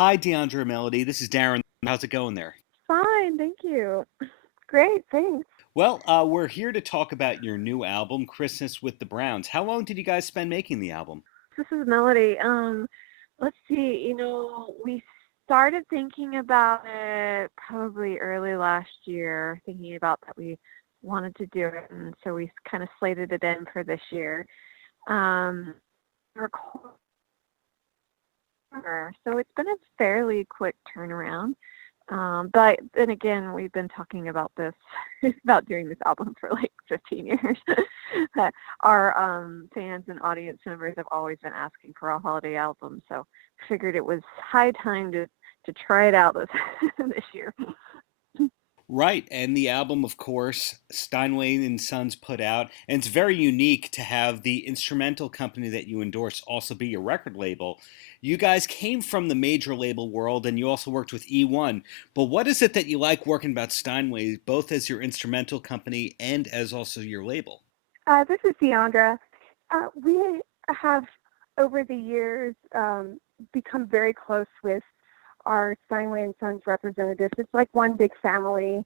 Hi, Deondra Melody. This is Darren. How's it going there? Fine, thank you. Great, thanks. Well, we're here to talk about your new album, Christmas with the Browns. How long did you guys spend making the album? This is Melody. Let's see, we started thinking about it probably early last year, thinking about that we wanted to do it, and so we kind of slated it in for this year. Um, record- so it's been a fairly quick turnaround. But then again, we've been talking about this, about doing this album for like 15 years. Our fans and audience members have always been asking for a holiday album, so figured it was high time to try it out this this year. Right, and the album, of course, Steinway and Sons put out, and it's very unique to have the instrumental company that you endorse also be your record label. You guys came from the major label world, and you also worked with E1. But what is it that you like working about Steinway, both as your instrumental company and as also your label? This is Deondra. We have, over the years, become very close with our Steinway and Sons representatives. It's like one big family.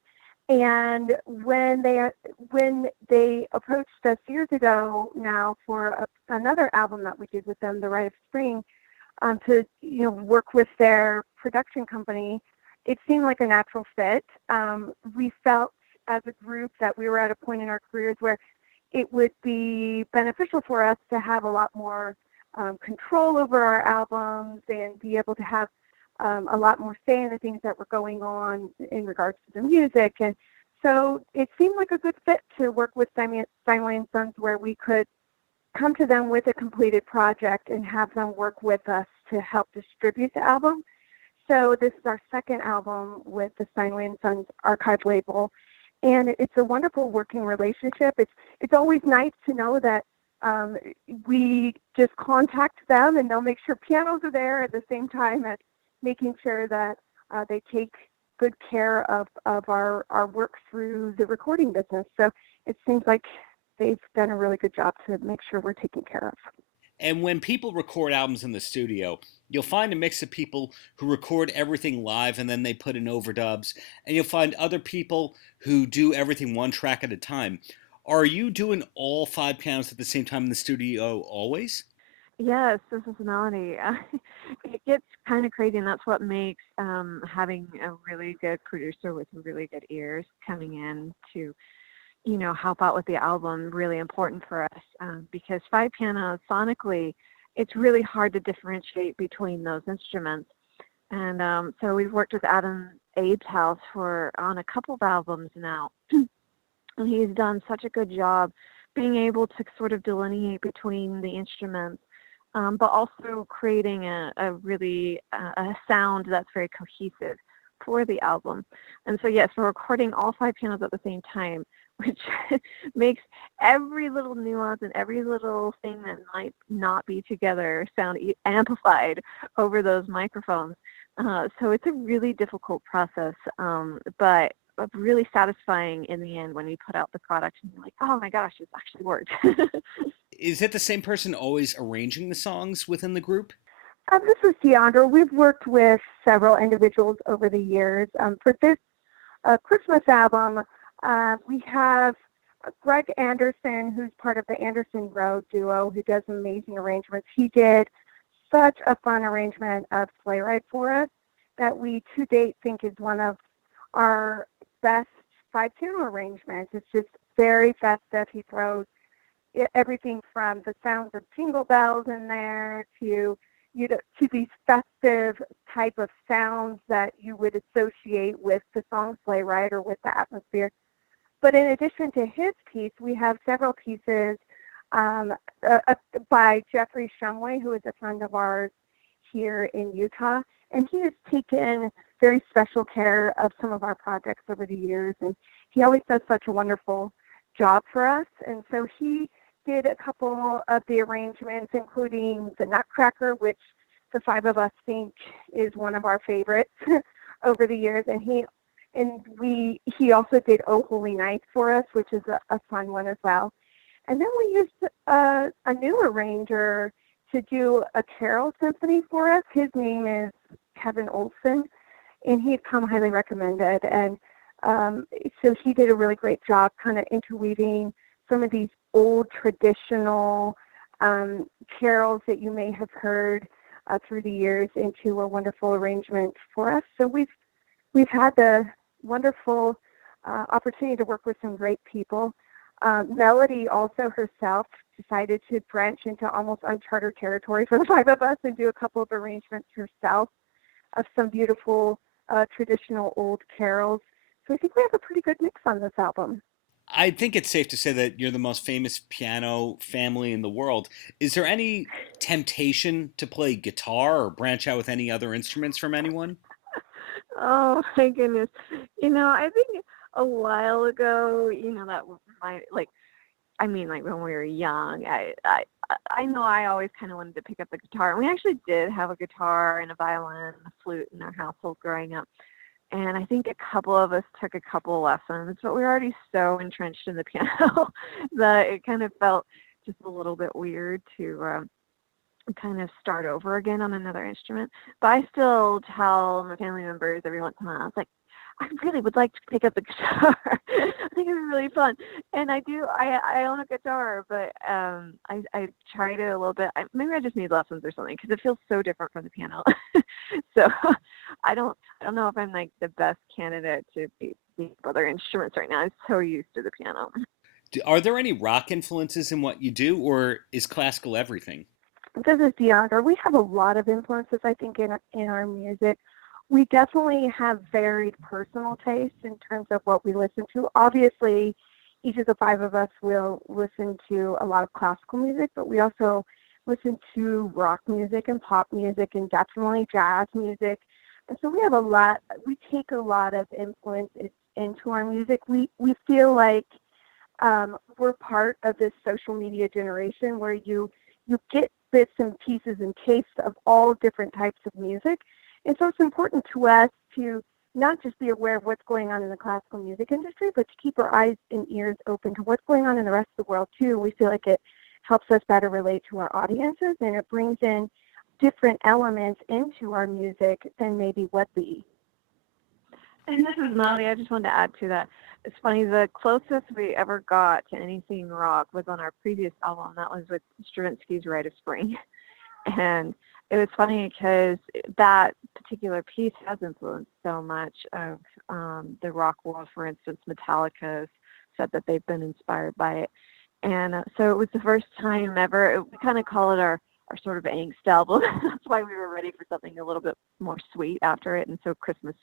And when they approached us years ago now for another album that we did with them, The Rite of Spring, to work with their production company, it seemed like a natural fit. We felt as a group that we were at a point in our careers where it would be beneficial for us to have a lot more control over our albums and be able to have a lot more say in the things that were going on in regards to the music. And so it seemed like a good fit to work with Steinway and Sons, where we could come to them with a completed project and have them work with us to help distribute the album. So this is our second album with the Steinway and Sons archive label, and it's a wonderful working relationship. It's always nice to know that um, we just contact them and they'll make sure pianos are there at the same time as making sure that they take good care of our work through the recording business. So it seems like they've done a really good job to make sure we're taken care of. And when people record albums in the studio, you'll find a mix of people who record everything live and then they put in overdubs, and you'll find other people who do everything one track at a time. Are you doing all five pianos at the same time in the studio always? Yes, this is Melanie. It gets kind of crazy, and that's what makes having a really good producer with really good ears coming in to, help out with the album really important for us, because five pianos sonically, it's really hard to differentiate between those instruments. And so we've worked with Adam Abe's house for on a couple of albums now, and he's done such a good job being able to sort of delineate between the instruments, but also creating a sound that's very cohesive for the album. And so, yes, we're recording all five pianos at the same time, which makes every little nuance and every little thing that might not be together sound amplified over those microphones. So it's a really difficult process, but really satisfying in the end when you put out the product and you're like, oh my gosh, it's actually worked. Is it the same person always arranging the songs within the group? This is Deondra. We've worked with several individuals over the years. For this Christmas album, we have Greg Anderson, who's part of the Anderson Road duo, who does amazing arrangements. He did such a fun arrangement of Sleigh Ride for us that we to date think is one of our best five piano arrangements. It's just very festive. He throws everything from the sounds of jingle bells in there to to these festive type of sounds that you would associate with the song Sleigh Ride or with the atmosphere. But in addition to his piece, we have several pieces um, by Jeffrey Shumway, who is a friend of ours here in Utah, and he has taken very special care of some of our projects over the years, and he always does such a wonderful job for us. And so he did a couple of the arrangements, including the Nutcracker, which the five of us think is one of our favorites over the years. And he also did Oh Holy Night for us, which is a fun one as well. And then we used a new arranger to do a carol symphony for us. His name is Kevin Olson, and he had come highly recommended. And so he did a really great job kind of interweaving some of these old traditional carols that you may have heard through the years into a wonderful arrangement for us. So we've had the wonderful opportunity to work with some great people. Melody also herself decided to branch into almost uncharted territory for the five of us and do a couple of arrangements herself of some beautiful traditional old carols. So I think we have a pretty good mix on this album. I think it's safe to say that you're the most famous piano family in the world. Is there any temptation to play guitar or branch out with any other instruments from anyone? Oh my goodness. I think a while ago, that my like I mean, like when we were young, I know I always kind of wanted to pick up the guitar. And we actually did have a guitar and a violin and a flute in our household growing up. And I think a couple of us took a couple lessons, but we were already so entrenched in the piano that it kind of felt just a little bit weird to kind of start over again on another instrument. But I still tell my family members every once in a while, I was like, I really would like to pick up the guitar. I think it'd be really fun. And I do. I own a guitar, but I tried it a little bit. Maybe I just need lessons or something because it feels so different from the piano. So I don't know if I'm like the best candidate to be other instruments right now. I'm so used to the piano. Are there any rock influences in what you do, or is classical everything? This is Deondra. We have a lot of influences, I think, in our music. We definitely have varied personal tastes in terms of what we listen to. Obviously, each of the five of us will listen to a lot of classical music, but we also listen to rock music and pop music and definitely jazz music. And so we take a lot of influence into our music. We feel like we're part of this social media generation where you get bits and pieces and tastes of all different types of music. And so it's important to us to not just be aware of what's going on in the classical music industry, but to keep our eyes and ears open to what's going on in the rest of the world too. We feel like it helps us better relate to our audiences, and it brings in different elements into our music than maybe would be. And this is Melody. I just wanted to add to that. It's funny, the closest we ever got to anything rock was on our previous album. That was with Stravinsky's Rite of Spring. And it was funny because that particular piece has influenced so much of the rock world. For instance, Metallica has said that they've been inspired by it. And so it was the first time ever. We kind of call it our sort of angst album. That's why we were ready for something a little bit more sweet after it. And so Christmas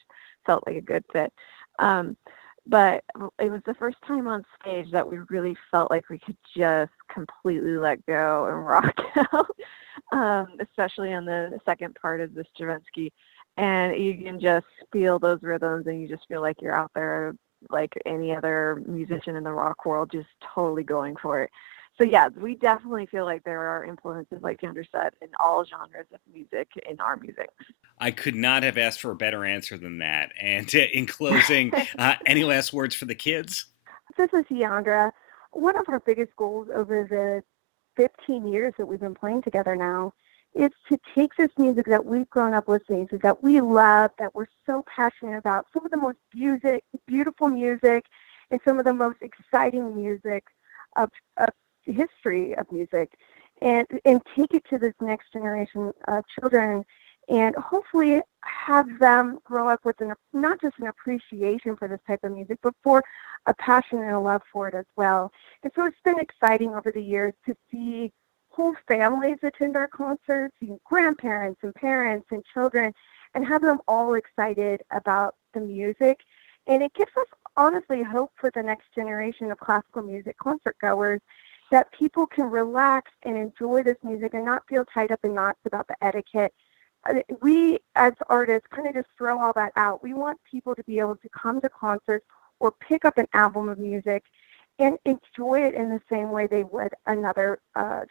felt like a good fit. But it was the first time on stage that we really felt like we could just completely let go and rock out, especially on the second part of the Stravinsky. And you can just feel those rhythms and you just feel like you're out there like any other musician in the rock world, just totally going for it. So yeah, we definitely feel like there are influences, like Deandra said, in all genres of music in our music. I could not have asked for a better answer than that. And in closing, any last words for the kids? This is Deondra. One of our biggest goals over the 15 years that we've been playing together now is to take this music that we've grown up listening to, that we love, that we're so passionate about, some of the most beautiful music and some of the most exciting music of history of music, and take it to this next generation of children, and hopefully have them grow up with not just an appreciation for this type of music, but for a passion and a love for it as well. And so it's been exciting over the years to see whole families attend our concerts, grandparents and parents and children, and have them all excited about the music. And it gives us honestly hope for the next generation of classical music concert goers, that people can relax and enjoy this music and not feel tied up in knots about the etiquette. We, as artists, kind of just throw all that out. We want people to be able to come to concerts or pick up an album of music and enjoy it in the same way they would another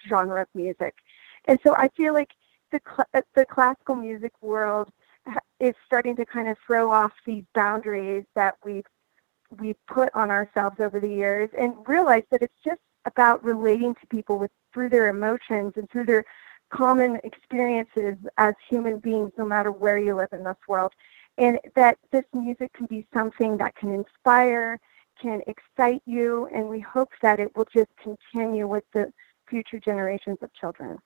genre of music. And so I feel like the classical music world is starting to kind of throw off these boundaries that we've put on ourselves over the years, and realize that it's just about relating to people through their emotions and through common experiences as human beings, no matter where you live in this world. And that this music can be something that can inspire, can excite you, and we hope that it will just continue with the future generations of children.